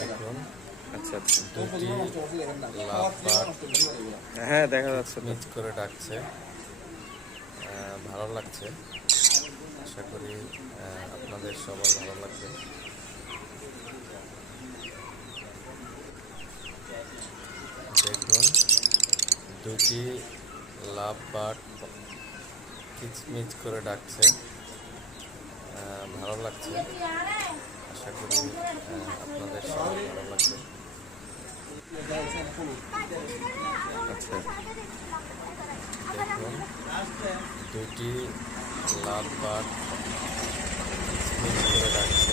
দেখুন, আচ্ছা আচ্ছা, দুটি লাভ বার্ড হ্যাঁ দেখা যাচ্ছে, মিট করে ডাকছে। ভালো লাগছে, আশা করি আপনাদের সবার ভালো লাগবে। দেখুন, দুটি লাভ বার্ড কিচমিচ করে ডাকছে, ভালো লাগছে, আশা করি আপনাদের সবার ভালো লাগবে। আচ্ছা, দেখুন, দুটি লাভ বার্ড কিচমিচ করে ডাকছে,